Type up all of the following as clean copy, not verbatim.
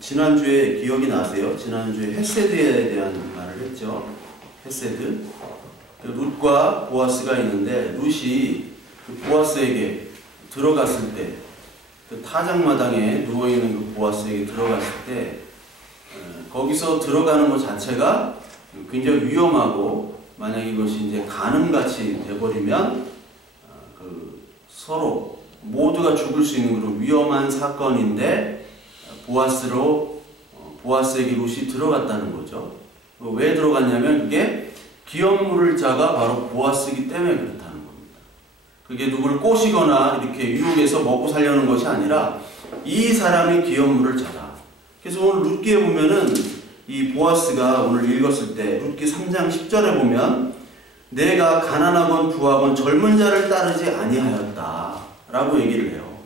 지난주에 기억이 나세요? 지난주에 헤세드에 대한 말을 했죠. 헤세드. 룻과 보아스가 있는데 룻이 그 보아스에게 들어갔을 때, 그 타작마당에 누워있는 그 보아스에게 들어갔을 때 거기서 들어가는 것 자체가 굉장히 위험하고, 만약 이것이 이제 간음같이 돼버리면 그 서로 모두가 죽을 수 있는 그런 위험한 사건인데, 보아스에게 룻이 들어갔다는 거죠. 왜 들어갔냐면 그게 기업 물을 자가 바로 보아스이기 때문에 그렇다는 겁니다. 그게 누구를 꼬시거나 이렇게 유혹해서 먹고 살려는 것이 아니라 이 사람이 기업 물을 자다. 그래서 오늘 룻기에 보면은 이 보아스가 오늘 읽었을 때 룻기 3장 10절에 보면 내가 가난하건 부하건 젊은 자를 따르지 아니하였다 라고 얘기를 해요.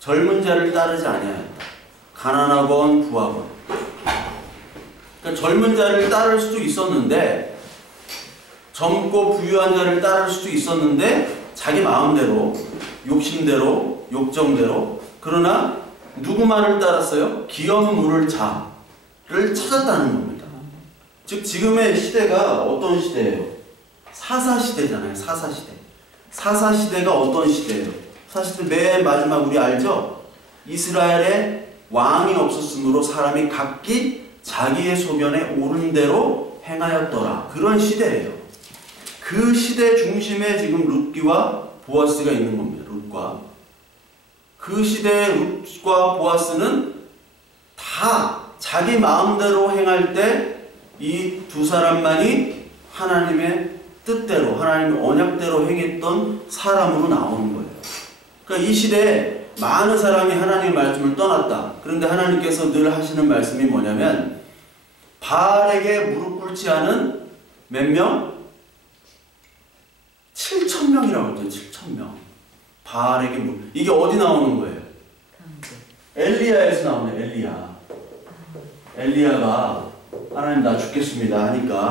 젊은 자를 따르지 아니하였다. 가난하건 부하건. 그러니까 젊은 자를 따를 수도 있었는데, 젊고 부유한 자를 따를 수도 있었는데 자기 마음대로, 욕심대로, 욕정대로. 그러나 누구만을 따랐어요? 기업 물을 자를 찾았다는 겁니다. 즉 지금의 시대가 어떤 시대예요? 사사시대잖아요. 사사시대. 사사시대가 어떤 시대예요? 사실 맨 마지막 우리 알죠? 이스라엘에 왕이 없었으므로 사람이 각기 자기의 소견에 옳은 대로 행하였더라. 그런 시대예요. 그 시대 중심에 지금 룻기와 보아스가 있는 겁니다. 룻과. 그 시대의 룻과 보아스는 다 자기 마음대로 행할 때 이 두 사람만이 하나님의 뜻대로, 하나님의 언약대로 행했던 사람으로 나오는 거예요. 그러니까 이 시대에 많은 사람이 하나님의 말씀을 떠났다. 그런데 하나님께서 늘 하시는 말씀이 뭐냐면, 바알에게 무릎 꿇지 않은 몇 명? 7,000명이라고 했죠. 7,000명. 바알에게 무릎. 이게 어디 나오는 거예요? 엘리야에서 나오네. 엘리야. 엘리야가 하나님 나 죽겠습니다 하니까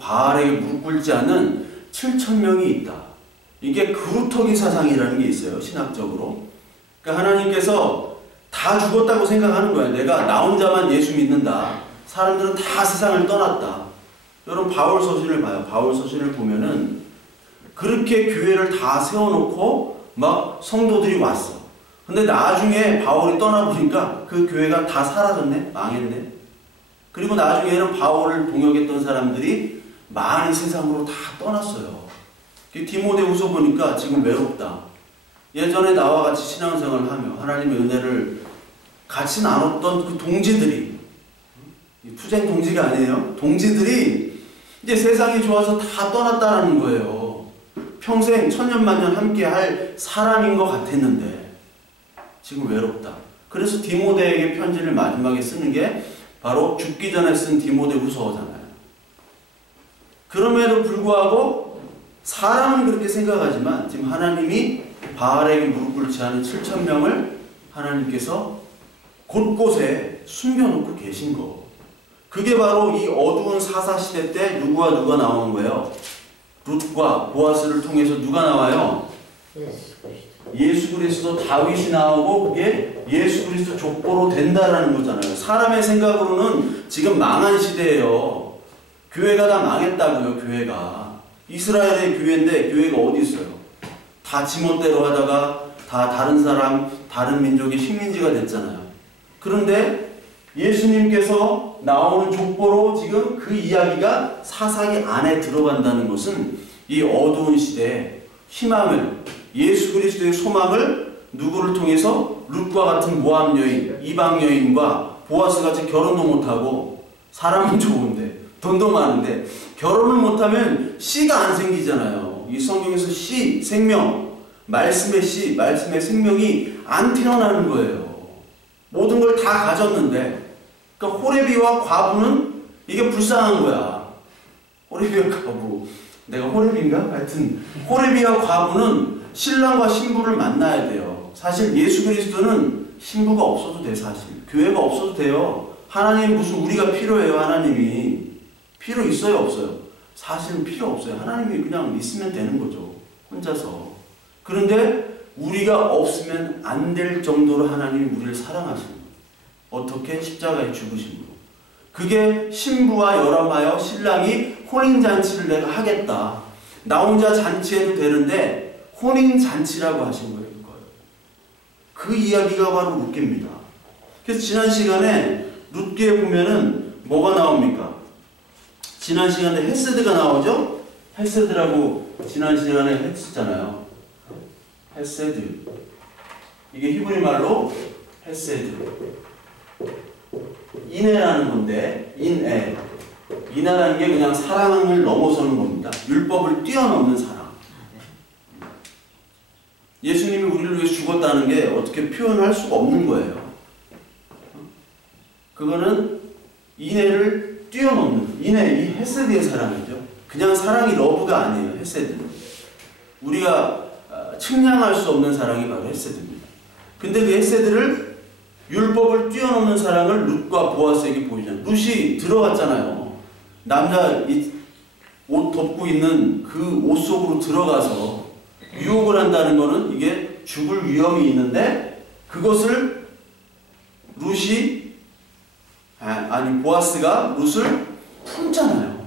바알에게 무릎 꿇지 않은 7,000명이 있다. 이게 그루터기 사상이라는 게 있어요. 신학적으로. 그러니까 하나님께서 다 죽었다고 생각하는 거예요. 내가 나 혼자만 예수 믿는다. 사람들은 다 세상을 떠났다. 여러분 바울 서신을 봐요. 바울 서신을 보면은 그렇게 교회를 다 세워놓고 막 성도들이 왔어. 근데 나중에 바울이 떠나보니까 그 교회가 다 사라졌네. 망했네. 그리고 나중에는 바울을 동역했던 사람들이 많은 세상으로 다 떠났어요. 디모데후서 보니까 지금 외롭다. 예전에 나와 같이 신앙생활을 하며 하나님의 은혜를 같이 나눴던 그 동지들이, 투쟁 동지가 아니에요. 동지들이 이제 세상이 좋아서 다 떠났다는 거예요. 평생 천년만년 함께 할 사람인 것 같았는데 지금 외롭다. 그래서 디모데에게 편지를 마지막에 쓰는 게 바로 죽기 전에 쓴 디모데후서잖아요. 그럼에도 불구하고 사람은 그렇게 생각하지만 지금 하나님이 바알에게 무릎 꿇지 않은 7,000명을 하나님께서 곳곳에 숨겨놓고 계신 거. 그게 바로 이 어두운 사사시대 때 누가 나오는 거예요? 룻과 보아스를 통해서 누가 나와요? 예수 그리스도. 다윗이 나오고 그게 예수 그리스도 족보로 된다라는 거잖아요. 사람의 생각으로는 지금 망한 시대예요. 교회가 다 망했다고요. 교회가. 이스라엘의 교회인데 교회가 어디 있어요? 다 지멋대로 하다가 다 다른 사람, 다른 민족의 식민지가 됐잖아요. 그런데 예수님께서 나오는 족보로 지금 그 이야기가 사사기 안에 들어간다는 것은 이 어두운 시대에 희망을, 예수 그리스도의 소망을 누구를 통해서 룻과 같은 모함 여인, 이방 여인과 보아스같이 결혼도 못하고 사람은 좋은데 돈도 많은데 결혼을 못하면 씨가 안 생기잖아요. 이 성경에서 씨, 생명, 말씀의 씨, 말씀의 생명이 안 태어나는 거예요. 모든 걸 다 가졌는데, 그러니까 호레비와 과부는 이게 불쌍한 거야. 호레비와 과부. 내가 호레비인가? 하여튼 호레비와 과부는 신랑과 신부를 만나야 돼요. 사실 예수 그리스도는 신부가 없어도 돼. 사실 교회가 없어도 돼요. 하나님 무슨 우리가 필요해요. 하나님이 필요 있어요? 없어요? 사실은 필요 없어요. 하나님이 그냥 있으면 되는 거죠. 혼자서. 그런데 우리가 없으면 안 될 정도로 하나님이 우리를 사랑하시는 거예요. 어떻게? 십자가에 죽으심으로. 그게 신부와 결합하여 신랑이 혼인잔치를 내가 하겠다. 나 혼자 잔치해도 되는데 혼인잔치라고 하신 거예요. 그 이야기가 바로 룻기입니다. 그래서 지난 시간에 룻기에 보면은 뭐가 나옵니까? 지난 시간에 헤세드가 나오죠? 헤세드라고 지난 시간에 했었잖아요. 헤세드. 이게 히브리 말로 헤세드. 인애라는 건데, 인애. 인애라는 게 그냥 사랑을 넘어서는 겁니다. 율법을 뛰어넘는 사랑. 예수님이 우리를 위해서 죽었다는 게 어떻게 표현할 수가 없는 거예요. 그거는 인애를 뛰어넘는, 인애, 이 헤세드의 사랑이죠. 그냥 사랑이 러브가 아니에요, 헤세드는. 우리가 측량할 수 없는 사랑이 바로 헤세드입니다. 근데 그 헤세드를, 율법을 뛰어넘는 사랑을 룻과 보아스에게 보이잖아요. 룻이 들어갔잖아요. 남자 옷 덮고 있는 그 옷 속으로 들어가서 유혹을 한다는 거는 이게 죽을 위험이 있는데 그것을 룻이 보아스가 룻을 품잖아요.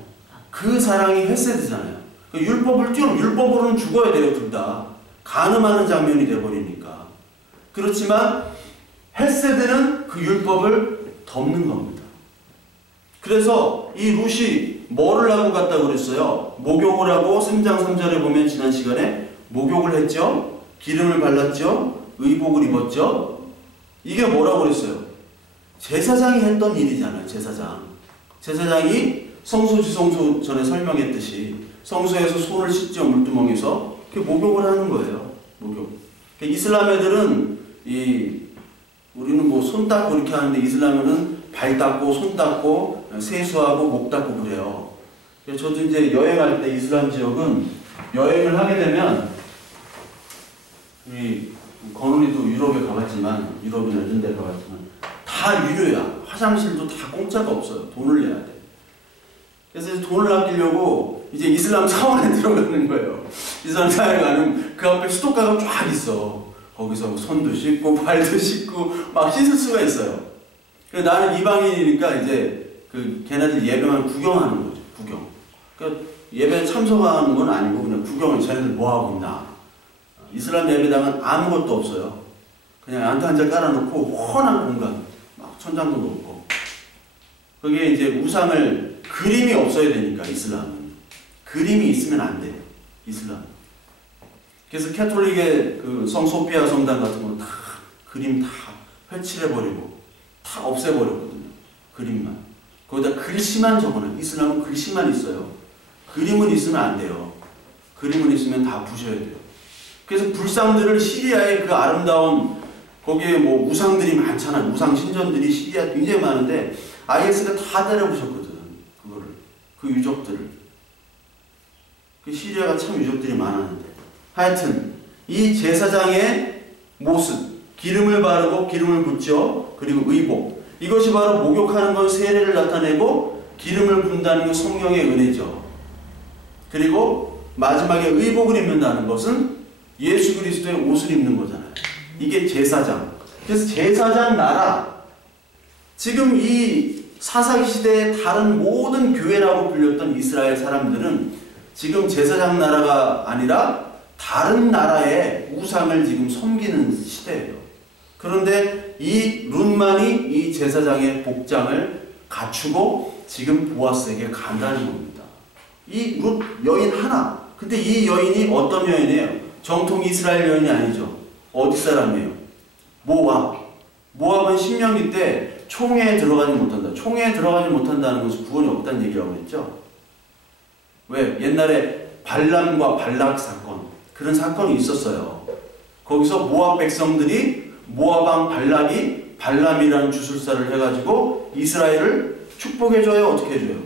그 사랑이 헤세드잖아요. 율법을 율법으로는 죽어야 돼요, 둘 다. 간음하는 장면이 돼버리니까. 그렇지만 헤세드는 그 율법을 덮는 겁니다. 그래서 이 룻이 뭐를 하고 갔다고 그랬어요? 목욕을 하고 3장 3절에 보면 지난 시간에 목욕을 했죠? 기름을 발랐죠? 의복을 입었죠? 이게 뭐라고 그랬어요? 제사장이 했던 일이잖아요. 제사장이 성소지성소 전에 설명했듯이 성소에서 손을 씻죠. 물두멍에서. 그게 목욕을 하는 거예요. 목욕. 이슬람 애들은 우리는 뭐 손 닦고 이렇게 하는데 이슬람은 발 닦고 손 닦고 세수하고 목 닦고 그래요. 저도 이제 여행할 때 이슬람 지역은 여행을 하게 되면 우리 건우리도 유럽에 가봤지만 유럽이나 이런 데 가봤지만 다 유료야. 화장실도 다 공짜가 없어요. 돈을 내야 돼. 그래서 돈을 아끼려고 이제 이슬람 사원에 들어가는 거예요. 이슬람 사원에 가는 그 앞에 수도가가 쫙 있어. 거기서 손도 씻고 발도 씻고 막 씻을 수가 있어요. 그래서 나는 이방인이니까 이제 걔네들 예배만 구경하는 거죠. 구경. 그러니까 예배 참석하는 건 아니고 그냥 구경을 쟤네들 뭐 하고 있나. 이슬람 예배당은 아무것도 없어요. 그냥 안타 한 장 깔아놓고 훤한 공간. 막 천장도 높고. 거기에 이제 우상을 그림이 없어야 되니까 이슬람은. 그림이 있으면 안 돼요. 이슬람. 그래서 캐톨릭의 그 성소피아 성당 같은 거 다 그림 다 회칠해버리고 다 없애버렸거든요. 그림만. 거기다 글씨만 적어놔요. 이슬람은 글씨만 있어요. 그림은 있으면 안 돼요. 그림은 있으면 다 부셔야 돼요. 그래서 불상들을 시리아의 그 아름다운 거기에 뭐 우상들이 많잖아요. 우상 신전들이 시리아 굉장히 많은데 IS가 다 때려부셨거든. 그거를. 그 유적들을. 그 시리아가 참 유적들이 많았는데. 하여튼 이 제사장의 모습, 기름을 바르고 기름을 붓죠. 그리고 의복. 이것이 바로 목욕하는 건 세례를 나타내고 기름을 붓는다는 건 성령의 은혜죠. 그리고 마지막에 의복을 입는다는 것은 예수 그리스도의 옷을 입는 거잖아요. 이게 제사장. 그래서 제사장 나라. 지금 이 사사기 시대의 다른 모든 교회라고 불렸던 이스라엘 사람들은 지금 제사장 나라가 아니라 다른 나라의 우상을 지금 섬기는 시대예요. 그런데 이 룻만이 이 제사장의 복장을 갖추고 지금 보아스에게 간다는 겁니다. 이 룻 여인 하나. 근데 이 여인이 어떤 여인이에요? 정통 이스라엘 여인이 아니죠. 어디 사람이에요? 모압. 모압은 신명기 때 총회에 들어가지 못한다. 총회에 들어가지 못한다는 것은 구원이 없다는 얘기라고 했죠. 왜? 옛날에 발람과 발락 사건. 그런 사건이 있었어요. 거기서 모압 백성들이 모압 왕 발락이 발람이라는 주술사를 해가지고 이스라엘을 축복해줘요? 어떻게 해줘요?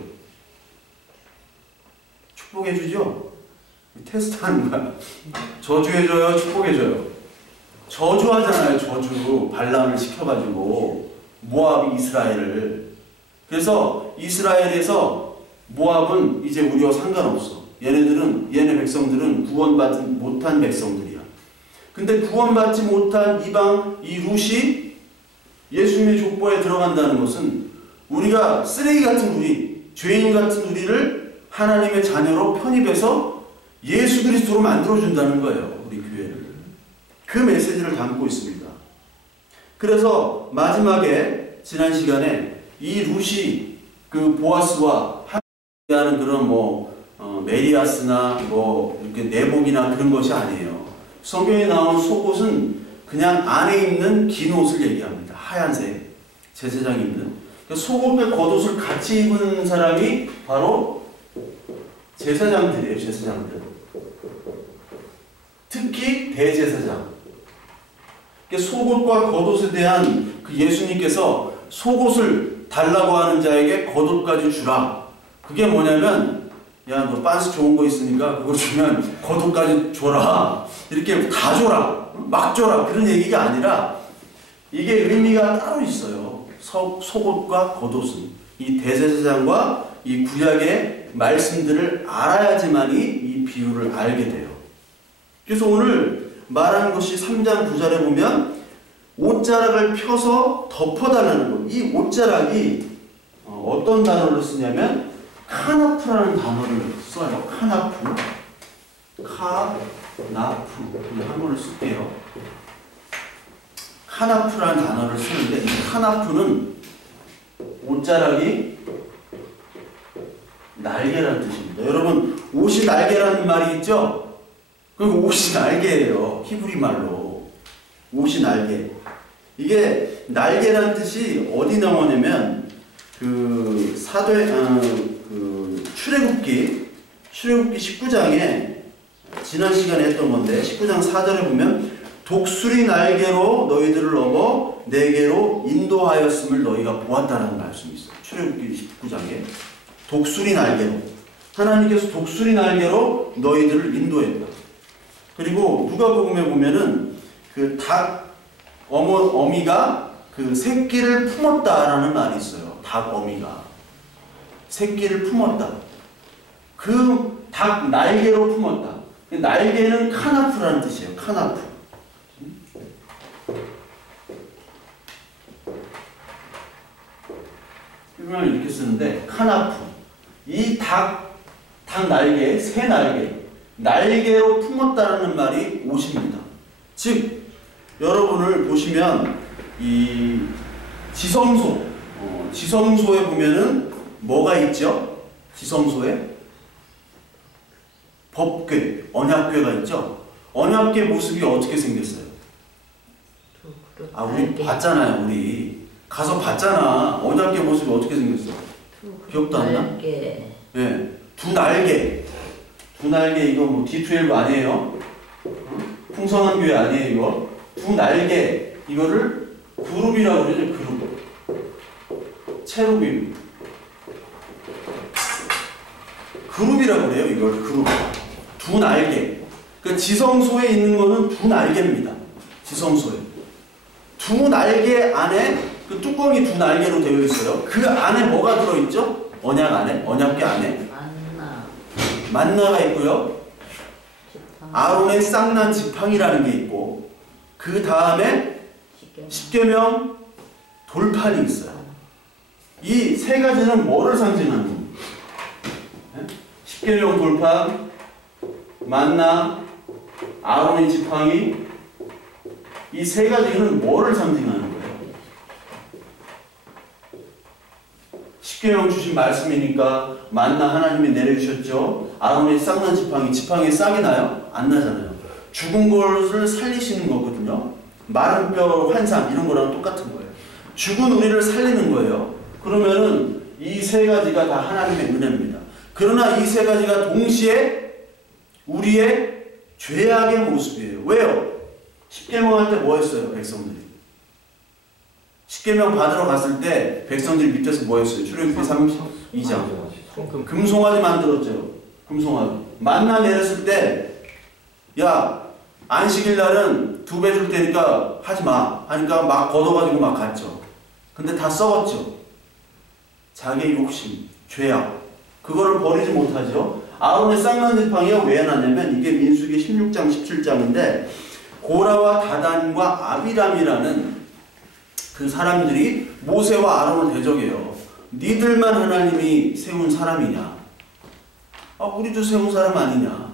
축복해주죠? 테스트하는 거야. 저주해줘요? 축복해줘요? 저주하잖아요. 저주. 발람을 시켜가지고 모압이 이스라엘을. 그래서 이스라엘에서 모압은 이제 우리와 상관없어. 얘네 백성들은 구원받지 못한 백성들이야. 근데 구원받지 못한 이방 이 룻이 예수님의 족보에 들어간다는 것은 우리가 쓰레기 같은 우리, 죄인 같은 우리를 하나님의 자녀로 편입해서 예수 그리스도로 만들어준다는 거예요. 우리 교회를. 그 메시지를 담고 있습니다. 그래서 마지막에 지난 시간에 이 룻이 그 보아스와 하는 그런 메리아스나 이렇게 내복이나 그런 것이 아니에요. 성경에 나온 속옷은 그냥 안에 입는 긴 옷을 얘기합니다. 하얀색 제사장이 입는 속옷과 겉옷을 같이 입은 사람이 바로 제사장들이에요. 제사장들. 특히 대제사장. 속옷과 겉옷에 대한 그 예수님께서 속옷을 달라고 하는 자에게 겉옷까지 주라. 그게 뭐냐면 야, 너 빤스 좋은 거 있으니까 그거 주면 겉옷까지 줘라. 이렇게 다 줘라. 막 줘라. 그런 얘기가 아니라 이게 의미가 따로 있어요. 속옷과 겉옷은. 이 대제사장과 이 구약의 말씀들을 알아야지만이 이 비유를 알게 돼요. 그래서 오늘 말하는 것이 3장 9절에 보면 옷자락을 펴서 덮어달라는 것. 이 옷자락이 어떤 단어를 쓰냐면 카나프라는 단어를 써요. 카나프. 한번을 쓸게요. 카나프라는 단어를 쓰는데 이 카나프는 옷자락이 날개라는 뜻입니다. 여러분 옷이 날개라는 말이 있죠? 그 옷이 날개예요. 히브리 말로. 옷이 날개. 이게 날개라는 뜻이 어디 나오냐면 그 출애굽기 19장에 지난 시간에 했던 건데 19장 4절에 보면 독수리 날개로 너희들을 업어 내게로 인도하였음을 너희가 보았다는 말씀이 있어요. 출애굽기 19장에 독수리 날개로 하나님께서 독수리 날개로 너희들을 인도했다. 그리고 누가복음에 보면은 그 닭 어미가 그 새끼를 품었다라는 말이 있어요. 닭 어미가 새끼를 품었다. 그 닭 날개로 품었다. 날개는 카나프라는 뜻이에요. 카나프. 표현을 이렇게 쓰는데 카나프. 이 닭 날개, 새 날개로 품었다라는 말이 옷입니다. 즉 여러분을 보시면 이 지성소에 보면은 뭐가 있죠? 지성소에 법궤, 언약궤가 있죠? 언약궤 모습이 어떻게 생겼어요? 우리 봤잖아요. 우리 가서 봤잖아. 언약궤 모습이 어떻게 생겼어? 기억도 안 나? 네, 두 날개 이거 D12 아니에요? 풍성한 교회 아니에요 이거? 두 날개 이거를 그룹이라고 그러죠. 그룹. 체루빔. 그룹이라고 그래요. 이걸 그룹. 두 날개. 그 지성소에 있는 거는 두 날개입니다. 지성소에. 두 날개 안에 그 뚜껑이 두 날개로 되어 있어요. 그 안에 뭐가 들어있죠? 언약 안에? 언약궤 안에? 만나가 있고요. 아론의 쌍난 지팡이라는 게 있고 그 다음에 십계명 돌판이 있어요. 이 세 가지는 뭐를 상징하는 겁니까? 십계명 돌판, 만나, 아론의 지팡이 이 세 가지는 뭐를 상징하는 거예요? 십계명 주신 말씀이니까 만나 하나님이 내려주셨죠. 아론의 쌍난 지팡이에 싹이 나요? 안 나잖아요. 죽은 것을 살리시는 거거든요. 마른 뼈 환상 이런 거랑 똑같은 거예요. 죽은 우리를 살리는 거예요. 그러면은 이 세 가지가 다 하나님의 은혜입니다. 그러나 이 세 가지가 동시에 우리의 죄악의 모습이에요. 왜요? 십계명 할 때 뭐 했어요? 백성들이. 십계명 받으러 갔을 때 백성들이 밑에서 뭐 했어요? 출애굽기 32장. 금송아지 만들었죠. 금송아지. 만나 내렸을 때 야 안식일 날은 2배 줄 테니까 하지 마 하니까 막 걷어가지고 막 갔죠. 근데 다 썩었죠. 자기의 욕심, 죄악 그거를 버리지 못하죠. 아론의 쌍난 지팡이가 왜 해놨냐면 이게 민수기 16장 17장인데 고라와 다단과 아비람이라는 그 사람들이 모세와 아론을 대적해요. 니들만 하나님이 세운 사람이냐? 우리도 세운 사람 아니냐?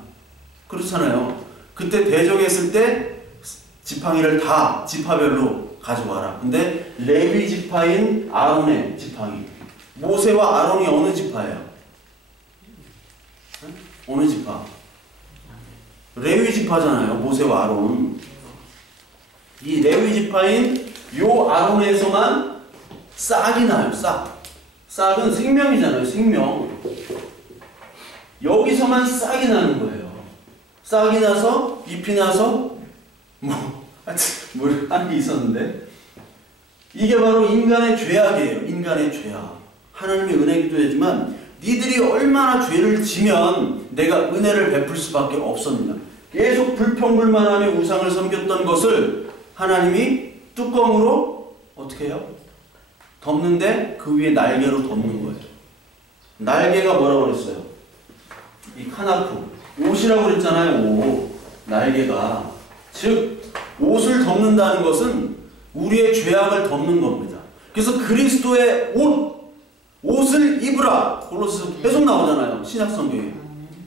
그렇잖아요. 그때 대적했을 때 지팡이를 다 지파별로 가져와라. 근데 레위 지파인 아론의 지팡이. 모세와 아론이 어느 지파예요? 어느 지파? 레위 지파잖아요. 모세와 아론. 이 레위 지파인 요 아론에서만 싹이 나요. 싹은 생명이잖아요. 생명. 여기서만 싹이 나는 거예요. 싹이 나서 잎이 나서 한 게 있었는데 이게 바로 인간의 죄악이에요. 인간의 죄악. 하나님의 은혜기도 하지만 니들이 얼마나 죄를 지면 내가 은혜를 베풀 수밖에 없었느냐. 계속 불평불만하며 우상을 섬겼던 것을 하나님이 뚜껑으로 어떻게 해요? 덮는데 그 위에 날개로 덮는 거예요. 날개가 뭐라고 그랬어요? 이 카나프. 옷이라고 그랬잖아요. 옷. 날개가. 즉 옷을 덮는다는 것은 우리의 죄악을 덮는 겁니다. 그래서 그리스도의 옷을 입으라. 골로새서 계속 나오잖아요. 신약 성경에.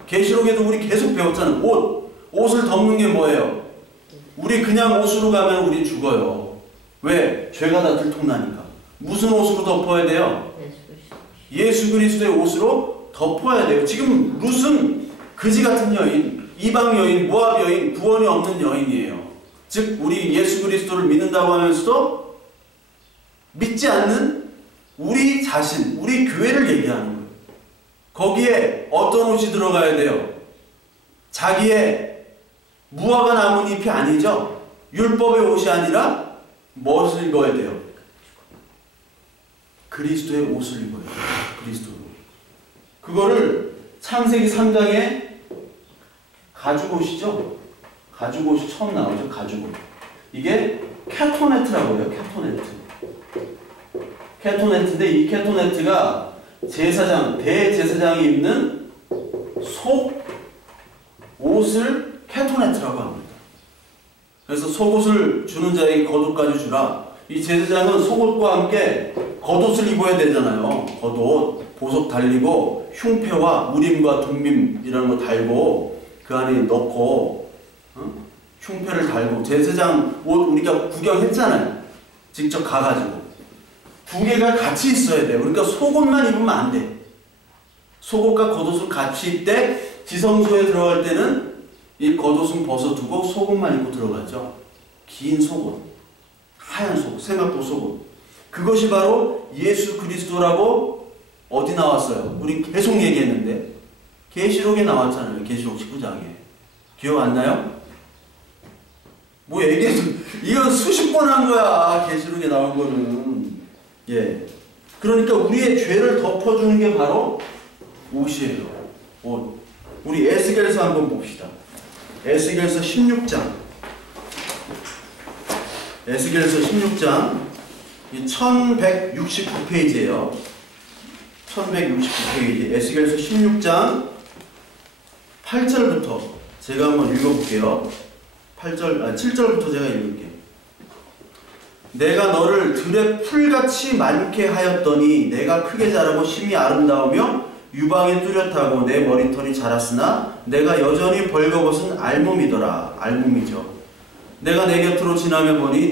계시록에도 우리 계속 배웠잖아요. 옷을 덮는 게 뭐예요? 우리 그냥 옷으로 가면 우리 죽어요. 왜? 죄가 다 들통나니까. 무슨 옷으로 덮어야 돼요? 예수 그리스도의 옷으로 덮어야 돼요. 지금 룻은 그지 같은 여인, 이방 여인, 모압 여인, 구원이 없는 여인이에요. 즉 우리 예수 그리스도를 믿는다고 하면서도 믿지 않는 우리 자신, 우리 교회를 얘기하는 거예요. 거기에 어떤 옷이 들어가야 돼요? 자기의 무화과 나뭇잎이 아니죠. 율법의 옷이 아니라 무엇을 입어야 돼요? 그리스도의 옷을 입어야 돼요. 그리스도의 옷. 그거를 창세기 3장에 가죽옷이죠. 가죽옷이 처음 나오죠. 가죽옷. 이게 캐토네트라고 해요. 캐토네트인데 이 캐토네트가 대제사장이 입는 옷을 캐토네트라고 합니다. 그래서 속옷을 주는 자에게 겉옷까지 주라. 이 제사장은 속옷과 함께 겉옷을 입어야 되잖아요. 겉옷, 보석 달리고 흉패와 우림과 둠밈이라는 거 달고 그 안에 넣고 흉패를 달고 제사장 옷 우리가 구경했잖아요. 직접 가가지고 두 개가 같이 있어야 돼요. 그러니까 속옷만 입으면 안 돼. 속옷과 겉옷을 같이 입되 지성소에 들어갈 때는 이 겉옷은 벗어두고 속옷만 입고 들어가죠. 긴 속옷, 하얀 속옷, 세마포 속옷. 그것이 바로 예수 그리스도라고 어디 나왔어요? 우리 계속 얘기했는데 계시록에 나왔잖아요. 계시록 19장에. 기억 안 나요? 뭐 얘기해서 이건 수십 번 한 거야. 계시록에 나온 거는. 예. 그러니까 우리의 죄를 덮어주는 게 바로 옷이에요. 옷. 우리 에스겔서 한번 봅시다. 에스겔서 16장. 에스겔서 16장. 1169페이지예요. 1169페이지. 에스겔서 16장 8절부터 제가 한번 읽어볼게요. 7절부터 제가 읽을게요. 내가 너를 들의 풀같이 많게 하였더니 내가 크게 자라고 심히 아름다우며 유방이 뚜렷하고 내 머리털이 자랐으나 내가 여전히 벌거벗은 알몸이더라. 알몸이죠. 내가 내 곁으로 지나며 보니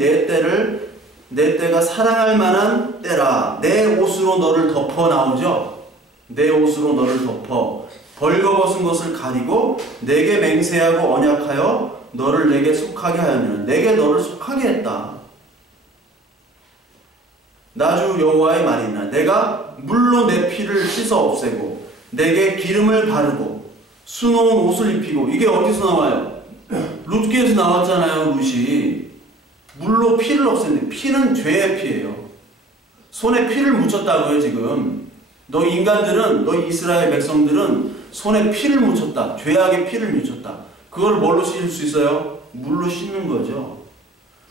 내 때가 사랑할 만한 때라. 내 옷으로 너를 덮어 나오죠. 내 옷으로 너를 덮어 벌거벗은 것을 가리고 내게 맹세하고 언약하여 너를 내게 속하게 하였느냐. 내게 너를 속하게 했다. 나주 여호와의 말이나 내가 물로 내 피를 씻어 없애고 내게 기름을 바르고 수놓은 옷을 입히고. 이게 어디서 나와요? 룻기에서 나왔잖아요. 룻이 물로 피를 없애는데 피는 죄의 피예요. 손에 피를 묻혔다고요. 지금 너희 인간들은, 너희 이스라엘 백성들은 손에 피를 묻혔다. 죄악의 피를 묻혔다. 그걸 뭘로 씻을 수 있어요? 물로 씻는 거죠.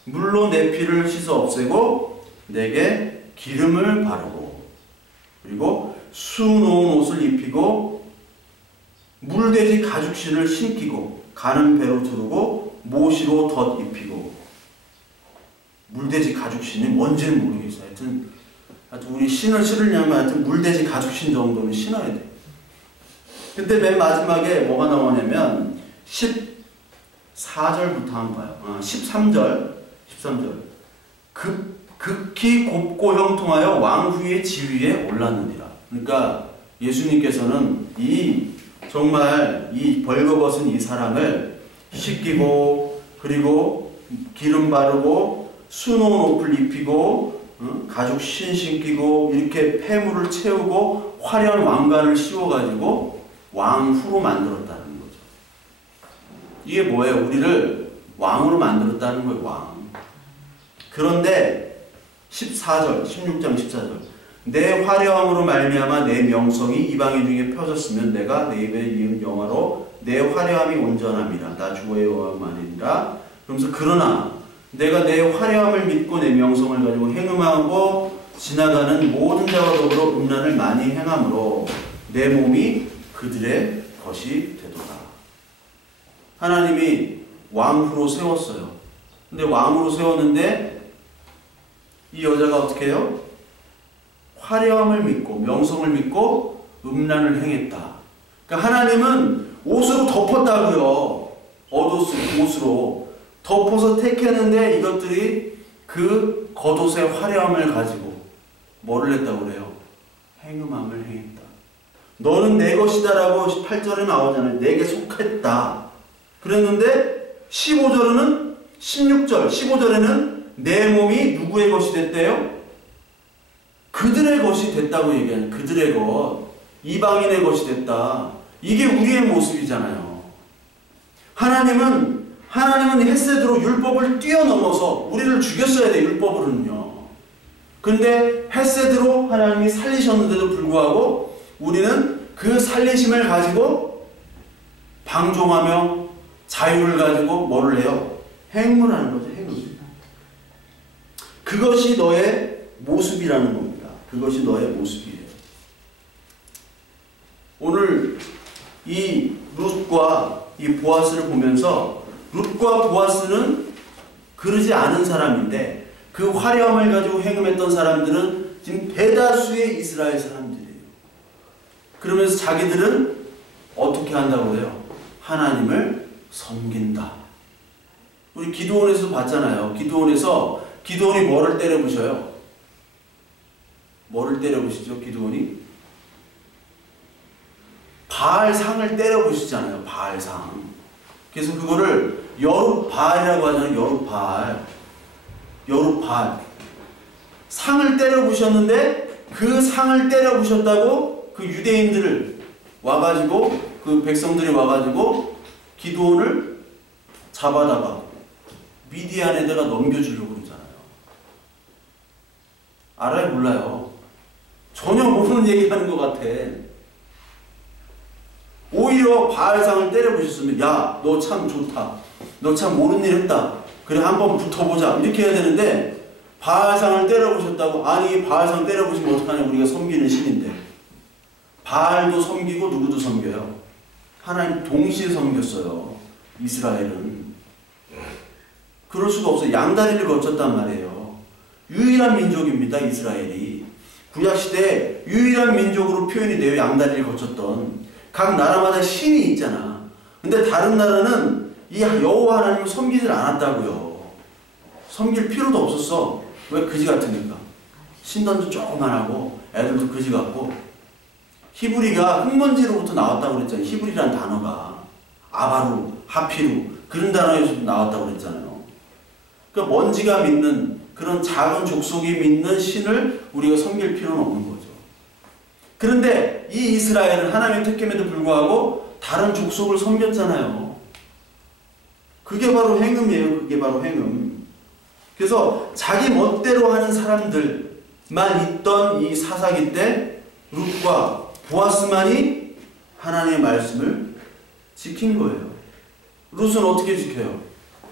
물로 내 피를 씻어 없애고 내게 기름을 바르고 그리고 수놓은 옷을 입히고 물돼지 가죽신을 신기고 가는 배로 두르고 모시로 덧 입히고. 물돼지 가죽신이 뭔지는 모르겠어요. 하여튼 우리 신을 신으려면 하여튼 물돼지 가죽신 정도는 신어야 돼. 근데 맨 마지막에 뭐가 나오냐면 14절부터 한번 봐요. 13절. 극히 곱고 형통하여 왕후의 지위에 올랐느니라. 그러니까 예수님께서는 정말 이 벌거벗은 이 사람을 씻기고, 그리고 기름 바르고, 수놓은 옷을 입히고, 가죽 신기고, 이렇게 폐물을 채우고 화려한 왕관을 씌워가지고 왕후로 만들었다는 거죠. 이게 뭐예요? 우리를 왕으로 만들었다는 거예요. 왕. 그런데 14절, 16장 14절, 내 화려함으로 말미암아 내 명성이 이방인 중에 펴졌으면 내가 내 입에 이은 영화로 내 화려함이 온전함이라. 나 주의 여호와만이니라. 그러면서 그러나 내가 내 화려함을 믿고 내 명성을 가지고 행음하고 지나가는 모든 자와 더불어 음란을 많이 행함으로 내 몸이 그들의 것이 되도다. 하나님이 왕후로 세웠어요. 근데 왕으로 세웠는데 이 여자가 어떻게 해요? 화려함을 믿고 명성을 믿고 음란을 행했다. 그러니까 하나님은 옷으로 덮었다고요. 옷으로 덮어서 택했는데 이것들이 그 겉옷의 화려함을 가지고 뭐를 했다고 그래요? 행음함을 행했다. 너는 내 것이다라고 18절에 나오잖아요. 내게 속했다. 그랬는데 15절에는 내 몸이 누구의 것이 됐대요? 그들의 것이 됐다고 얘기하는, 그들의 것, 이방인의 것이 됐다. 이게 우리의 모습이잖아요. 하나님은 헷세드로 율법을 뛰어넘어서 우리를 죽였어야 돼, 율법으로는요. 근데 헷세드로 하나님이 살리셨는데도 불구하고 우리는 그 살리심을 가지고 방종하며 자유를 가지고 뭐를 해요? 행문하는 거죠, 행문. 그것이 너의 모습이라는 겁니다. 그것이 너의 모습이에요. 오늘 이 룻과 이 보아스를 보면서 룻과 보아스는 그러지 않은 사람인데 그 화려함을 가지고 행음했던 사람들은 지금 대다수의 이스라엘 사람들이에요. 그러면서 자기들은 어떻게 한다고 해요? 하나님을 섬긴다. 우리 기드온에서 봤잖아요. 기드온이 뭐를 때려부셔요? 뭐를 때려부시죠? 기드온이? 바알상을 때려부시잖아요. 바알상. 그래서 그거를 여룻바알이라고 하잖아요. 여룻바알. 상을 때려부셨는데 그 상을 때려부셨다고 그 유대인들을 와가지고 그 백성들이 와가지고 기드온을 잡아다가 미디안에다가 넘겨주려고 그러잖아요. 알아요? 몰라요? 전혀 모르는 얘기하는 것 같아. 오히려 바알상을 때려부셨으면 야, 너 참 좋다. 너 참 옳은 일 했다. 그래 한번 붙어보자. 이렇게 해야 되는데 바알상을 때려부셨다고? 아니 바알상 때려부시면 어떡하냐. 우리가 섬기는 신인데. 바알도 섬기고 누구도 섬겨요. 하나님 동시에 섬겼어요. 이스라엘은. 그럴 수가 없어요. 양다리를 거쳤단 말이에요. 유일한 민족입니다. 이스라엘이. 구약시대에 유일한 민족으로 표현이 돼요. 양다리를 거쳤던. 각 나라마다 신이 있잖아. 근데 다른 나라는 이 여호와 하나님을 섬기질 않았다고요. 섬길 필요도 없었어. 왜? 그지 같으니까. 신단도 조금만 하고 애들도 그지 같고. 히브리가 흙먼지로부터 나왔다고 그랬잖아요. 히브리라는 단어가 아바루, 하피루 그런 단어에서 나왔다고 그랬잖아요. 그러니까 먼지가 믿는 그런 작은 족속이 믿는 신을 우리가 섬길 필요는 없는 거죠. 그런데 이 이스라엘은 하나님의 택함에도 불구하고 다른 족속을 섬겼잖아요. 그게 바로 행음이에요. 그게 바로 행음. 그래서 자기 멋대로 하는 사람들만 있던 이 사사기 때 룻과 보아스만이 하나님의 말씀을 지킨 거예요. 룻은 어떻게 지켜요?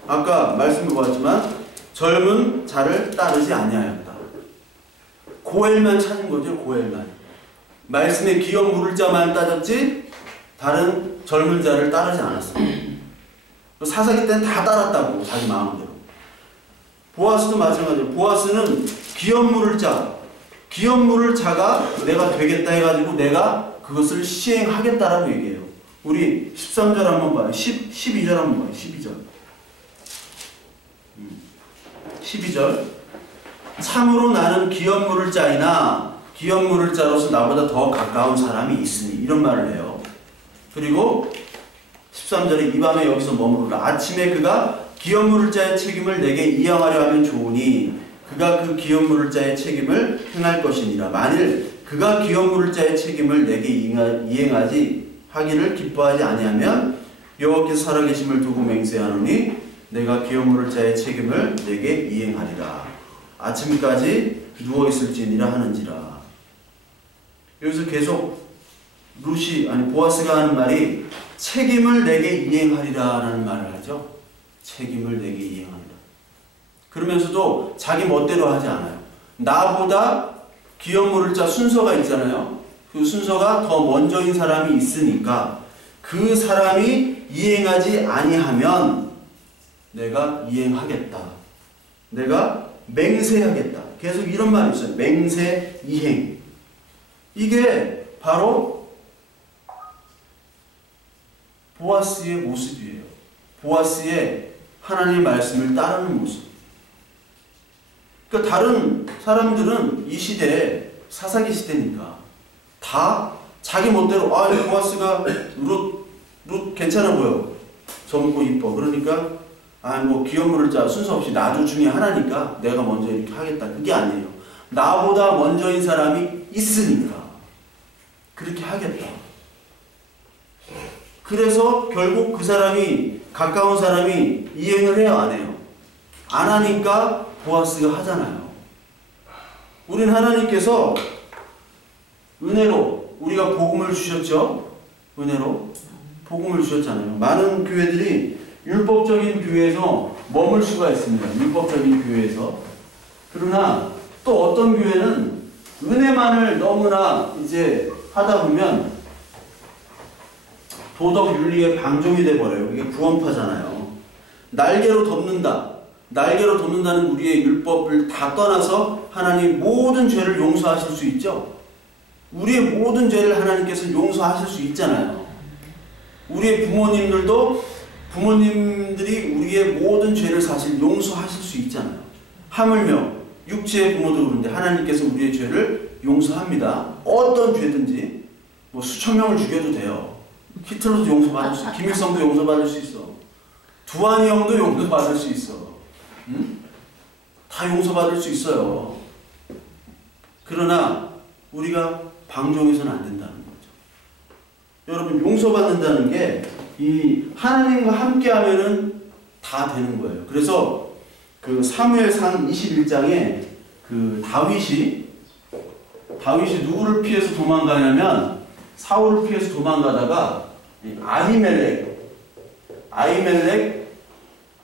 아까 말씀을 보았지만 젊은 자를 따르지 아니하였다. 고엘만 찾은 거죠. 고엘만. 말씀에 기업 물을 자만 따졌지 다른 젊은 자를 따르지 않았어요. 사사기 때는 다 따랐다고. 자기 마음대로. 보아스도 마찬가지예요. 보아스는 기업물을 짜. 기업물을 자가 내가 되겠다 해가지고 내가 그것을 시행하겠다라고 얘기해요. 우리 13절 한번 봐요. 12절 한번 봐요. 12절. 12절. 참으로 나는 기업물을 짜이나 기업물을 짜로서 나보다 더 가까운 사람이 있으니. 이런 말을 해요. 그리고 13절에 이 밤에 여기서 머무르라. 아침에 그가 기업물을 짜의 책임을 내게 이행하려 하면 좋으니 그가 그 기업물을 짜의 책임을 행할 것이니라. 만일 그가 기업물을 짜의 책임을 내게 이행하지 하기를 기뻐하지 아니하면 여호와께서 살아계심을 두고 맹세하노니 내가 기업물을 짜의 책임을 내게 이행하리라. 아침까지 누워있을지니라 하는지라. 여기서 계속 보아스가 하는 말이 책임을 내게 이행하리라 라는 말을 하죠. 책임을 내게 이행하리라. 그러면서도 자기 멋대로 하지 않아요. 나보다 기업물을 짜 순서가 있잖아요. 그 순서가 더 먼저인 사람이 있으니까 그 사람이 이행하지 아니하면 내가 이행하겠다. 내가 맹세하겠다. 계속 이런 말이 있어요. 맹세, 이행. 이게 바로 보아스의 모습이에요. 보아스의 하나님의 말씀을 따르는 모습. 그러니까 다른 사람들은 이 시대에 사사기 시대니까 다 자기 멋대로 보아스가 룻 괜찮아 보여. 젊고 이뻐. 그러니까 뭐 기업물을 짜 순서 없이 나도 중에 하나니까 내가 먼저 이렇게 하겠다. 그게 아니에요. 나보다 먼저인 사람이 있으니까 그렇게 하겠다. 그래서 결국 그 사람이 가까운 사람이 이행을 해요, 안 해요? 안 하니까 보아스가 하잖아요. 우린 하나님께서 은혜로 우리가 복음을 주셨죠? 은혜로 복음을 주셨잖아요. 많은 교회들이 율법적인 교회에서 머물 수가 있습니다. 율법적인 교회에서. 그러나 또 어떤 교회는 은혜만을 너무나 이제 하다 보면 도덕 윤리의 방종이 돼버려요. 이게 구원파잖아요. 날개로 덮는다. 날개로 덮는다는 우리의 율법을 다 떠나서 하나님 모든 죄를 용서하실 수 있죠. 우리의 모든 죄를 하나님께서 용서하실 수 있잖아요. 우리의 부모님들이 우리의 모든 죄를 사실 용서하실 수 있잖아요. 하물며 육체의 부모도 그런데 하나님께서 우리의 죄를 용서합니다. 어떤 죄든지 뭐 수천 명을 죽여도 돼요. 히틀러도 용서받을 수 있어. 김일성도 용서받을 수 있어. 두한이 형도 용서받을 수 있어. 응? 다 용서받을 수 있어요. 그러나 우리가 방종해서는 안 된다는 거죠. 여러분, 용서받는다는 게 이 하나님과 함께 하면은 다 되는 거예요. 그래서 그 사무엘상 21장에 그 다윗이 누구를 피해서 도망가냐면 사울을 피해서 도망가다가 아히멜렉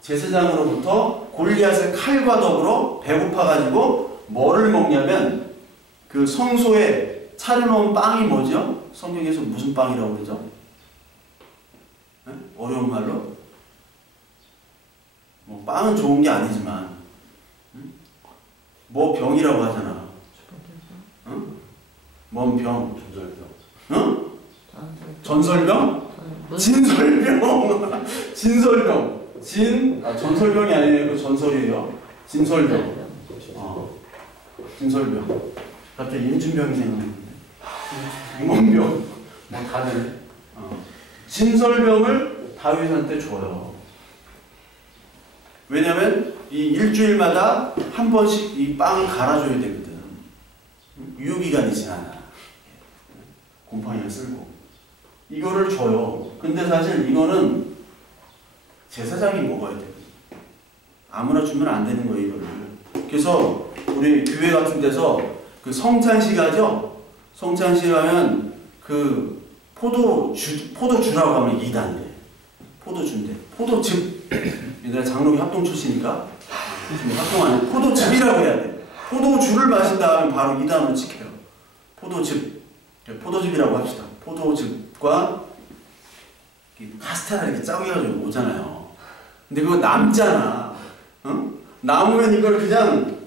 제사장으로부터 골리앗의 칼과 더불어 배고파가지고 뭐를 먹냐면 그 성소에 차려놓은 빵이 뭐죠? 성경에서 무슨 빵이라고 그러죠? 네? 어려운 말로? 뭐 빵은 좋은 게 아니지만 뭐 병이라고 하잖아. 응? 뭔 병? 전설병. 응? 전설병? 진설병. 진설병. 전설병이 아니에요. 그 전설이에요. 진설병. 진설병. 갑자기 임진병이 생각나는데. 임원병. 뭐 다들. 진설병을 다윗한테 줘요. 왜냐면 이 일주일마다 한 번씩 이 빵을 갈아줘야 되거든. 유효기간이 지나나. 곰팡이를 쓸고. 이거를 줘요. 근데 사실 이거는 제사장이 먹어야 돼. 아무나 주면 안 되는 거예요, 이거를. 그래서 우리 교회 같은 데서 그 성찬식 하죠? 성찬식 하면 그 포도주라고 하면 2단데. 포도주인데. 포도즙. 얘들아 장로교 합동 출신이니까. 합동 안 해. 포도즙이라고 해야 돼. 포도주를 마신 다음에 바로 2단으로 찍혀요. 포도즙. 포도즙이라고 합시다. 포도즙과 카스테라 이렇게 짜고 해가지고 오잖아요. 근데 그거 남잖아. 응? 남으면 이걸 그냥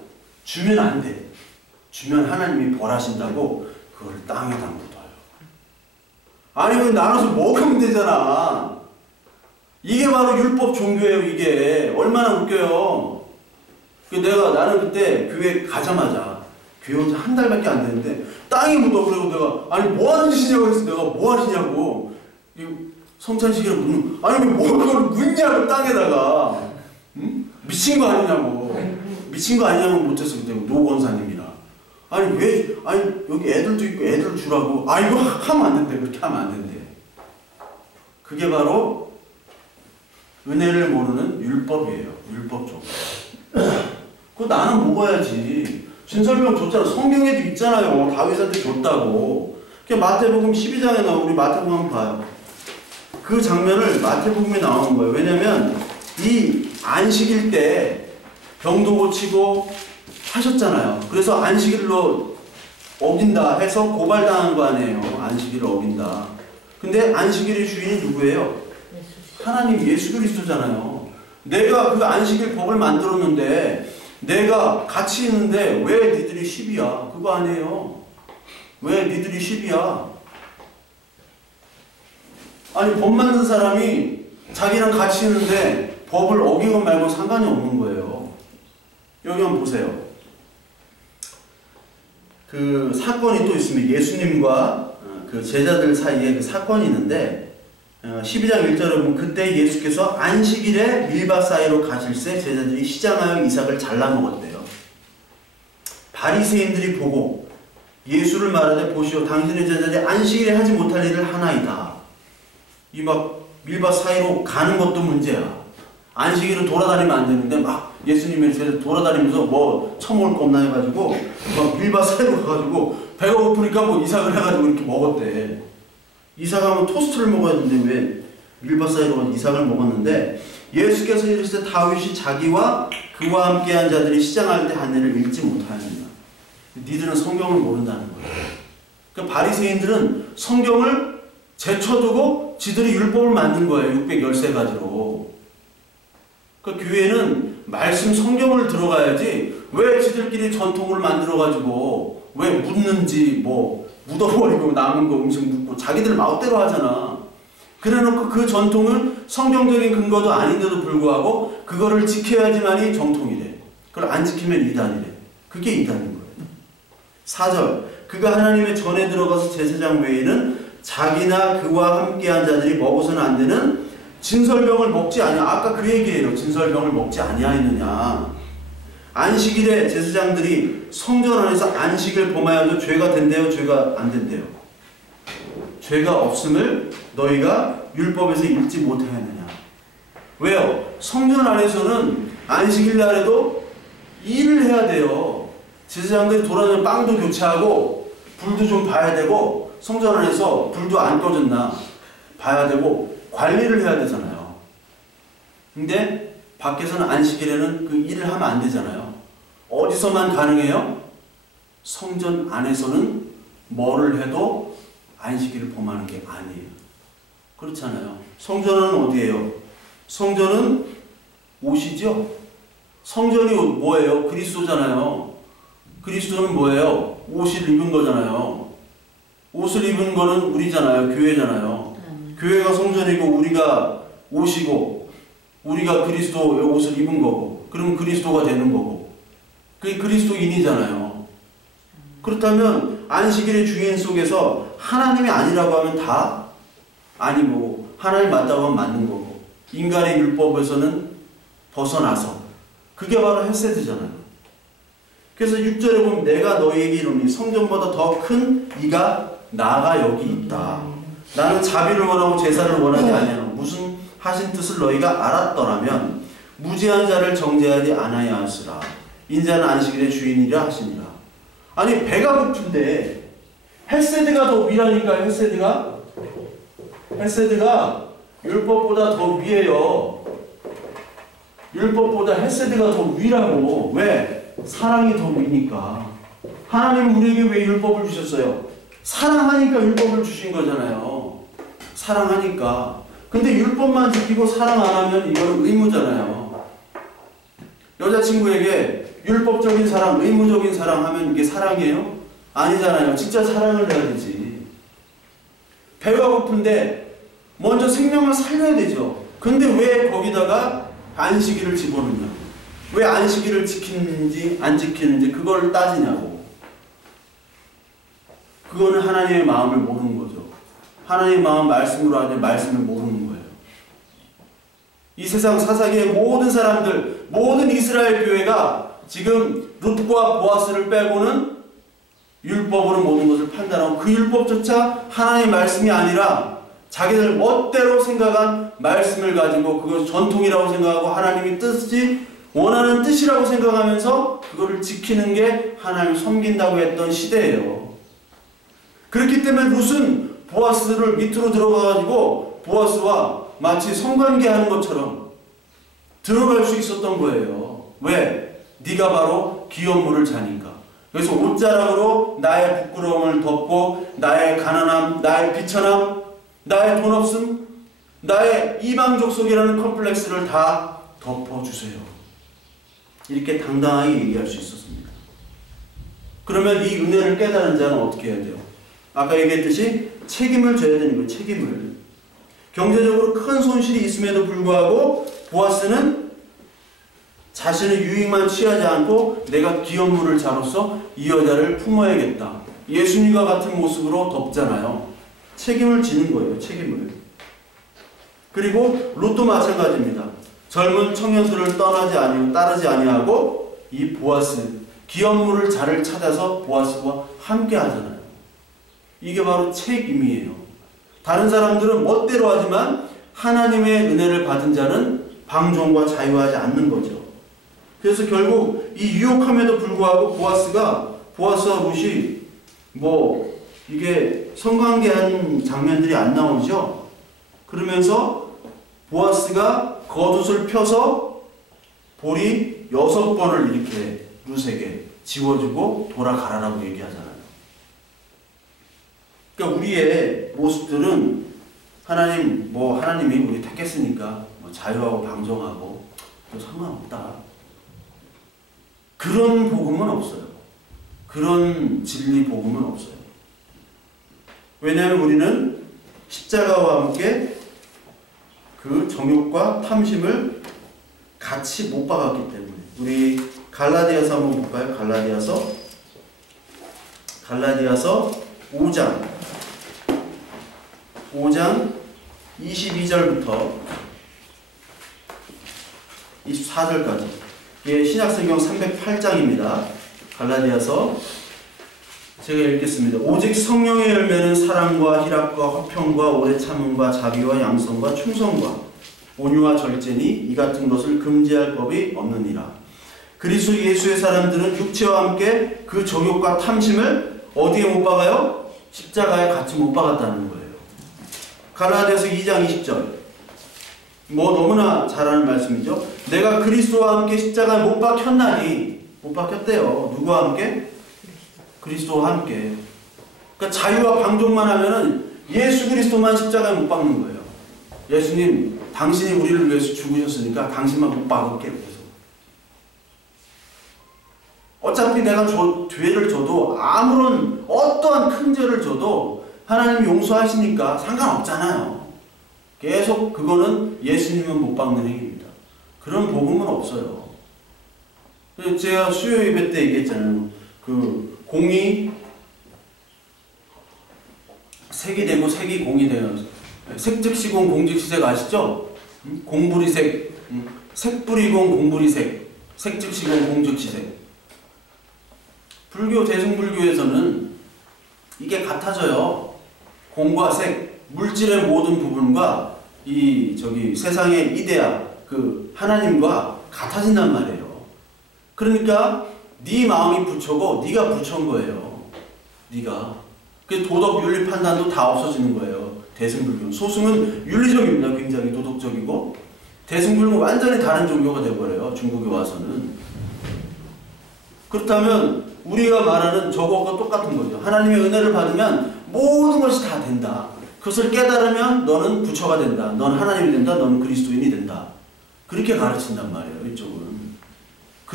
주면 안 돼. 주면 하나님이 벌하신다고 그걸 땅에다 묻어요. 아니면 나눠서 먹으면 되잖아. 이게 바로 율법 종교예요. 이게 얼마나 웃겨요. 나는 그때 교회 가자마자, 교회 온 지 한 달밖에 안 됐는데 땅에 묻어. 그러고 내가 아니 뭐 하는 짓이냐고 그래서 내가 뭐 하시냐고 성찬식이라고 묻는, 아니 뭐 그걸 묻냐고 땅에다가. 응? 미친 거 아니냐고. 미친 거 아니냐고 못했어. 그때 노 권사님이랑. 아니 왜, 아니 여기 애들도 있고 애들 주라고. 아 이거 하면 안 된대. 그렇게 하면 안 된대. 그게 바로 은혜를 모르는 율법이에요. 율법 종교. 그거 나는 먹어야지. 진설명 줬잖아. 성경에도 있잖아요. 다윗한테 줬다고. 마태복음 12장에 나오고, 우리 마태복음 한번 봐요. 그 장면을 마태복음에 나오는 거예요. 왜냐면 이 안식일 때 병도 고치고 하셨잖아요. 그래서 안식일로 어긴다 해서 고발당한 거 아니에요. 안식일을 어긴다. 근데 안식일의 주인이 누구예요? 하나님 예수 그리스도잖아요. 내가 그 안식일 법을 만들었는데, 내가 같이 있는데 왜 니들이 시비야? 그거 아니에요. 왜 니들이 시비야? 아니 법 만든 사람이 자기랑 같이 있는데 법을 어기건 말건 상관이 없는 거예요. 여기 한번 보세요. 그 사건이 또 있습니다. 예수님과 그 제자들 사이에 그 사건이 있는데 12장 1절에 보면 그때 예수께서 안식일에 밀밭 사이로 가실새 제자들이 시장하여 이삭을 잘라 먹었대요. 바리새인들이 보고 예수를 말하되 보시오 당신의 제자들이 안식일에 하지 못할 일을 하나이다. 이 막 밀밭 사이로 가는 것도 문제야. 안식일은 돌아다니면 안 되는데 막 예수님의 제자들 돌아다니면서 뭐 처먹을 거 없나 해가지고 막 밀밭 사이로 가가지고 배가 고프니까 뭐 이삭을 해가지고 이렇게 먹었대. 이삭하면 토스트를 먹어야 되는데 왜 밀밭 사이로 가서 이삭을 먹었는데, 예수께서 이르시되 다윗이 자기와 그와 함께한 자들이 시장할 때 한 일을 읽지 못하느냐. 니들은 성경을 모른다는 거예요. 그러니까 바리새인들은 성경을 제쳐두고 지들이 율법을 만든 거예요. 613가지로. 그러니까 교회는 말씀 성경을 들어가야지 왜 지들끼리 전통을 만들어가지고 왜 묻는지 뭐 묻어버리고 남은 거 음식 묻고 자기들 마음대로 하잖아. 그래놓고 그 전통은 성경적인 근거도 아닌데도 불구하고 그거를 지켜야지만이 정통이래. 그걸 안 지키면 이단이래. 그게 이단인 거예요. 4절 그가 하나님의 전에 들어가서 제사장 외에는 자기나 그와 함께한 자들이 먹어서는 안 되는 진설병을 먹지 아니하. 아까 그 얘기예요. 진설병을 먹지 아니하였느냐. 안식일에 제사장들이 성전 안에서 안식을 범하여도 죄가 된대요? 죄가 안 된대요? 죄가 없음을 너희가 율법에서 읽지 못하였느냐. 왜요? 성전 안에서는 안식일 날에도 일을 해야 돼요. 제사장들이 돌아다니면 빵도 교체하고 불도 좀 봐야 되고 성전 안에서 불도 안 꺼졌나 봐야 되고 관리를 해야 되잖아요. 근데 밖에서는 안식일에는 그 일을 하면 안 되잖아요. 어디서만 가능해요? 성전 안에서는 뭐를 해도 안식일을 범하는 게 아니에요. 그렇잖아요. 성전은 어디예요? 성전은 옷이죠? 성전이 뭐예요? 그리스도잖아요. 그리스도는 뭐예요? 옷을 입은 거잖아요. 옷을 입은 거는 우리잖아요. 교회잖아요. 교회가 성전이고 우리가 옷이고 우리가 그리스도의 옷을 입은 거고, 그러면 그리스도가 되는 거고, 그게 그리스도인이잖아요. 그렇다면 안식일의 주인 속에서 하나님이 아니라고 하면 다 아니고, 하나님 맞다고 하면 맞는 거고, 인간의 율법에서는 벗어나서 그게 바로 헤세드잖아요. 그래서 6절에 보면 내가 너희에게 이르노니 성전보다 더 큰 이가 나가 여기 있다. 나는 자비를 원하고 제사를 원하지 아니하노. 무슨 하신 뜻을 너희가 알았더라면 무지한 자를 정죄하지 않아야 하시라. 인자는 안식일의 주인이라 하시니라. 아니 배가 고픈데 헤세드가 더 위라니까요. 헤세드가 율법보다 더 위에요. 율법보다 헤세드가 더 위라고. 왜? 사랑이 더 위니까. 하나님은 우리에게 왜 율법을 주셨어요? 사랑하니까 율법을 주신 거잖아요. 사랑하니까. 근데 율법만 지키고 사랑 안 하면 이거는 의무잖아요. 여자친구에게 율법적인 사랑, 의무적인 사랑 하면 이게 사랑이에요? 아니잖아요. 진짜 사랑을 해야 되지. 배가 고픈데 먼저 생명을 살려야 되죠. 근데 왜 거기다가 안식일을 집어넣냐고. 왜 안식일을 지키는지 안 지키는지 그걸 따지냐고. 그거는 하나님의 마음을 모르는 거죠. 하나님의 마음 말씀으로 하되 말씀을 모르는 거예요. 이 세상 사사기의 모든 사람들, 모든 이스라엘 교회가 지금 룻과 보아스를 빼고는 율법으로 모든 것을 판단하고 그 율법조차 하나님의 말씀이 아니라 자기들 멋대로 생각한 말씀을 가지고 그것을 전통이라고 생각하고 하나님이 뜻이 원하는 뜻이라고 생각하면서 그거를 지키는 게 하나님을 섬긴다고 했던 시대예요. 그렇기 때문에 룻은 보아스를 밑으로 들어가가지고 보아스와 마치 성관계하는 것처럼 들어갈 수 있었던 거예요. 왜? 네가 바로 기업물을 자니까. 그래서 옷자락으로 나의 부끄러움을 덮고 나의 가난함, 나의 비천함, 나의 돈 없음, 나의 이방족속이라는 컴플렉스를 다 덮어주세요. 이렇게 당당하게 얘기할 수 있었습니다. 그러면 이 은혜를 깨달은 자는 어떻게 해야 돼요? 아까 얘기했듯이 책임을 져야 되는 거예요. 책임을. 경제적으로 큰 손실이 있음에도 불구하고 보아스는 자신의 유익만 취하지 않고 내가 기업물을 자로서 이 여자를 품어야겠다. 예수님과 같은 모습으로 덮잖아요. 책임을 지는 거예요. 책임을. 그리고 룻도 마찬가지입니다. 젊은 청년들을 따르지 아니하고 이 보아스, 기업물을 자를 찾아서 보아스와 함께 하잖아요. 이게 바로 책임이에요. 다른 사람들은 멋대로 하지만 하나님의 은혜를 받은 자는 방종과 자유하지 않는 거죠. 그래서 결국 이 유혹함에도 불구하고 보아스와 룻이 이게 성관계한 장면들이 안 나오죠. 그러면서 보아스가 겉옷을 펴서 볼이 6번을 이렇게 룻에게 지워주고 돌아가라라고 얘기하잖아요. 그러니까 우리의 모습들은 하나님이 우리 택했으니까 자유하고 방종하고 또 상관없다. 그런 복음은 없어요. 그런 진리 복음은 없어요. 왜냐하면 우리는 십자가와 함께 그 정욕과 탐심을 같이 못 박았기 때문에. 우리 갈라디아서 한번 볼까요? 갈라디아서 5장 22절부터 24절까지. 이게 신약성경 308장입니다. 갈라디아서 제가 읽겠습니다. 오직 성령의 열매는 사랑과 희락과 화평과 오래 참음과 자비와 양성과 충성과 온유와 절제니 이 같은 것을 금지할 법이 없느니라. 그리스도 예수의 사람들은 육체와 함께 그 정욕과 탐심을 어디에 못 박아요? 십자가에 같이 못 박았다는 거예요. 갈라디아서 2장 20절. 너무나 잘 아는 말씀이죠. 내가 그리스도와 함께 십자가에 못 박혔나니. 못 박혔대요. 누구와 함께? 그리스도와 함께. 그러니까 자유와 방종만 하면은 예수 그리스도만 십자가에 못 박는 거예요. 예수님, 당신이 우리를 위해서 죽으셨으니까 당신만 못 박을게요. 어차피 내가 죄를 져도 아무런 어떠한 큰 죄를 져도 하나님 용서하시니까 상관없잖아요. 계속 그거는 예수님은 못 박는 행위입니다. 그런 복음은 없어요. 제가 수요 예배 때 얘기했잖아요. 그 공이 색이 되고 색이 공이 되는 색즉시공 공즉시색 아시죠? 공부리색, 색뿌리공 공부리색, 색즉시공 공즉시색. 불교 대승불교에서는 이게 같아져요. 공과 색, 물질의 모든 부분과 세상의 이데아, 그 하나님과 같아진단 말이에요. 그러니까 네 마음이 부처고 네가 부처인 거예요. 네가. 그 도덕 윤리 판단도 다 없어지는 거예요. 대승불교. 소승은 윤리적입니다. 굉장히 도덕적이고. 대승불교는 완전히 다른 종교가 되어버려요. 중국에 와서는. 그렇다면 우리가 말하는 저거와 똑같은 거죠. 하나님의 은혜를 받으면 모든 것이 다 된다. 그것을 깨달으면 너는 부처가 된다. 넌 하나님이 된다. 너는 그리스도인이 된다. 그렇게 가르친단 말이에요. 이쪽은.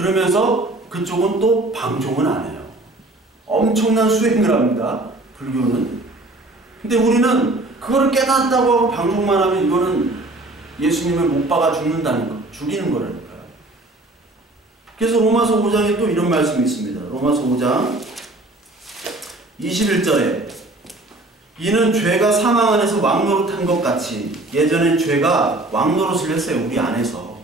그러면서 그쪽은 또 방종은 안 해요. 엄청난 수행을 합니다. 불교는. 근데 우리는 그거를 깨닫다고 하고 방종만 하면 이거는 예수님을 못 박아 죽는다는 거, 죽이는 거라니까요. 그래서 로마서 5장에 또 이런 말씀이 있습니다. 로마서 5장 21절에 이는 죄가 사망 안에서 왕노릇한 것 같이 예전엔 죄가 왕노릇을 했어요. 우리 안에서.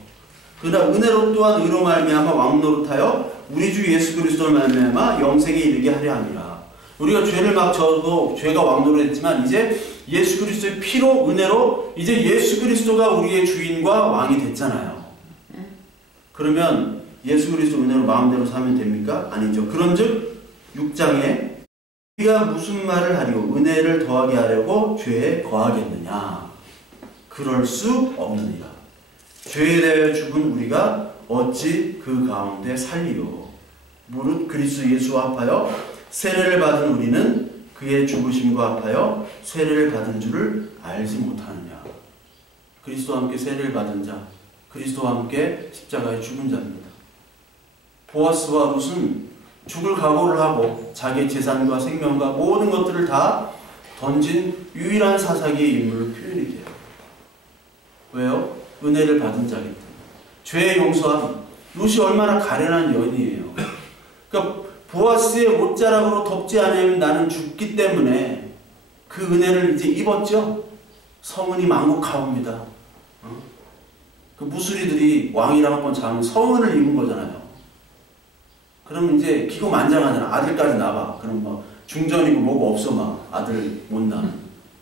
그러나 은혜로 또한 의로 말미암아 왕노릇하여 우리 주 예수 그리스도를 말미암아 영생에 이르게 하려 함이라. 우리가 죄를 막 져도 죄가 왕노릇했지만 이제 예수 그리스도의 피로 은혜로 이제 예수 그리스도가 우리의 주인과 왕이 됐잖아요. 그러면 예수 그리스도 은혜로 마음대로 살면 됩니까? 아니죠. 그런즉 6장에 우리가 무슨 말을 하리요? 은혜를 더하게 하려고 죄에 거하겠느냐? 그럴 수 없느니라. 죄에 대하여 죽은 우리가 어찌 그 가운데 살리요? 무릇 그리스도 예수와 합하여 세례를 받은 우리는 그의 죽으심과 합하여 세례를 받은 줄을 알지 못하느냐? 그리스도와 함께 세례를 받은 자, 그리스도와 함께 십자가에 죽은 자입니다. 보아스와 룻은 죽을 각오를 하고 자기의 재산과 생명과 모든 것들을 다 던진 유일한 사사기의 인물로 표현이 돼요. 왜요? 은혜를 받은 자기 때문에. 죄의 용서함. 룻이 얼마나 가련한 여인이에요. 그러니까 보아스의 옷자락으로 덮지 않으면 나는 죽기 때문에 그 은혜를 이제 입었죠. 성은이 만국하옵니다. 그 무수리들이 왕이랑 한번 자면 성은을 입은 거잖아요. 그럼 이제 기고만장하잖아. 아들까지 낳아. 그럼 막 중전이고 뭐고 없어 막 아들 못 낳아.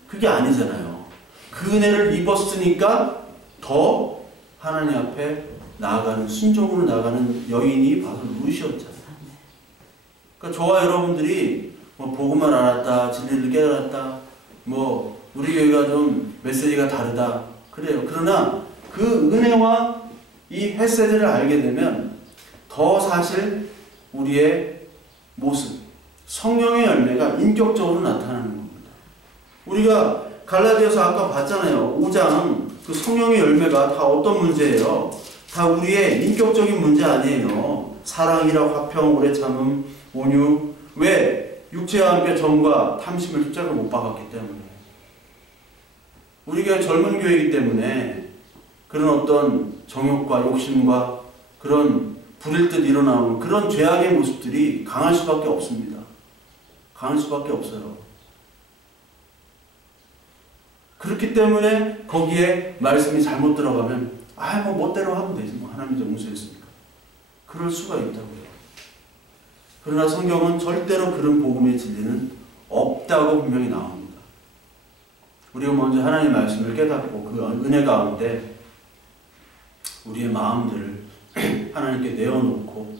그게 아니잖아요. 그 은혜를 입었으니까 더 하나님 앞에 나아가는, 순종으로 나아가는 여인이 바로 룻이었잖아요. 그러니까 저와 여러분들이 뭐 복음을 알았다, 진리를 깨달았다, 뭐 우리 교회가 좀 메시지가 다르다 그래요. 그러나 그 은혜와 이 헤세드를 알게 되면 더 사실 우리의 모습, 성령의 열매가 인격적으로 나타나는 겁니다. 우리가 갈라디아서 아까 봤잖아요. 5장 그 성령의 열매가 다 어떤 문제예요? 다 우리의 인격적인 문제 아니에요. 사랑이라 화평, 오래 참음, 온유. 왜? 육체와 함께 정과 탐심을 십자가 못 박았기 때문에. 우리가 젊은 교회이기 때문에 그런 어떤 정욕과 욕심과 그런 불일 듯 일어나는 그런 죄악의 모습들이 강할 수밖에 없습니다. 강할 수밖에 없어요. 그렇기 때문에 거기에 말씀이 잘못 들어가면 뭐 멋대로 하면 되지. 뭐 하나님이 용서했으니까. 그럴 수가 있다고요. 그러나 성경은 절대로 그런 복음의 진리는 없다고 분명히 나옵니다. 우리가 먼저 하나님의 말씀을 깨닫고 그 은혜 가운데 우리의 마음들을 하나님께 내어놓고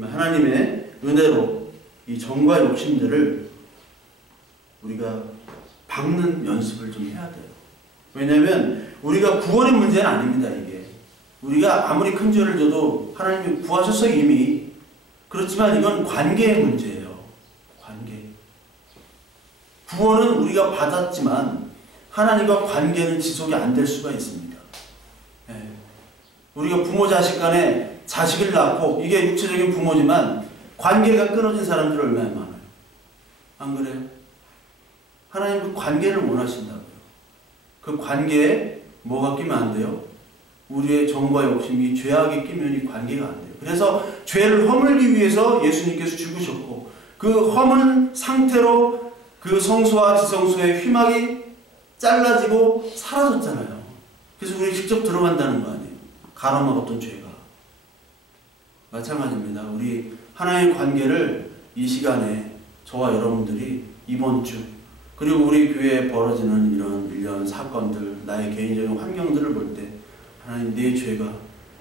하나님의 은혜로 이 정과 욕심들을 우리가 박는 연습을 좀 해야 돼요. 왜냐하면 우리가 구원의 문제는 아닙니다. 이게 우리가 아무리 큰 죄를 져도 하나님이 구하셨어요 이미. 그렇지만 이건 관계의 문제예요. 관계. 구원은 우리가 받았지만 하나님과 관계는 지속이 안 될 수가 있습니다. 네. 우리가 부모 자식 간에 자식을 낳고 이게 육체적인 부모지만 관계가 끊어진 사람들 얼마나 많아요. 안 그래요? 하나님 그 관계를 원하신다고요. 그 관계에 뭐가 끼면 안 돼요? 우리의 정과 욕심이 죄악에 끼면 이 관계가 안 돼요. 그래서 죄를 허물기 위해서 예수님께서 죽으셨고 그 허물 상태로 그 성소와 지성소의 휘막이 잘라지고 사라졌잖아요. 그래서 우리 직접 들어간다는 거 아니에요. 가로막았던 죄가. 마찬가지입니다. 우리 하나님의 관계를 이 시간에 저와 여러분들이 이번 주 그리고 우리 교회에 벌어지는 이런 일련 사건들, 나의 개인적인 환경들을 볼 때 하나님 내 죄가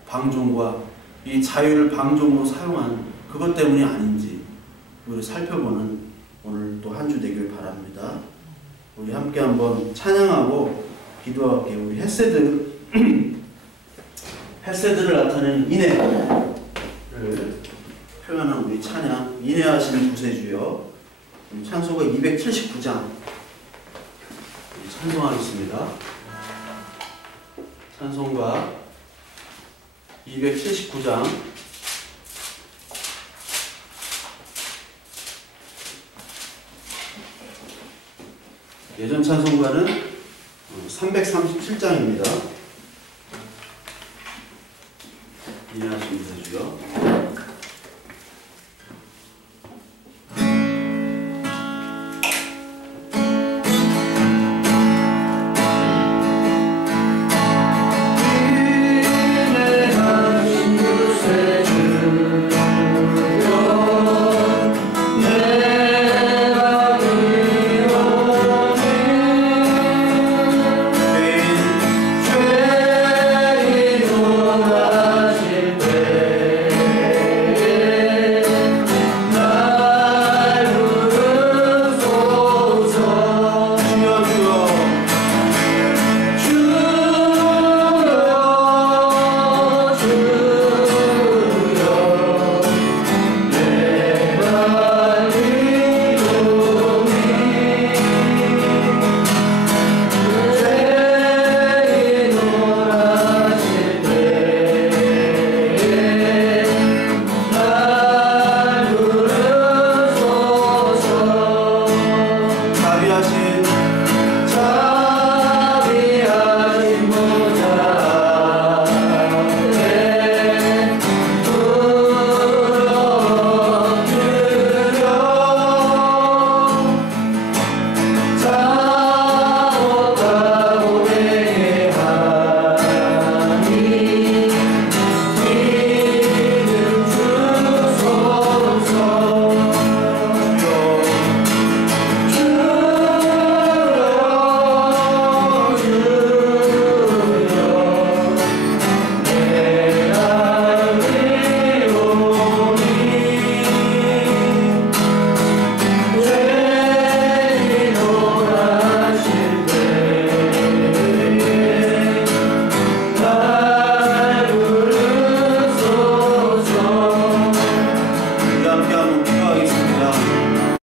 방종과 이 자유를 방종으로 사용한 그것 때문이 아닌지 우리 살펴보는 오늘 또 한 주 되길 바랍니다. 우리 함께 한번 찬양하고 기도할게요. 우리 헬세드를 나타내는 인애를 표현한 우리 찬양, 인애하시는 구세주여. 찬송가 279장 찬송하겠습니다. 찬송가 279장 예전 찬송가는 337장입니다.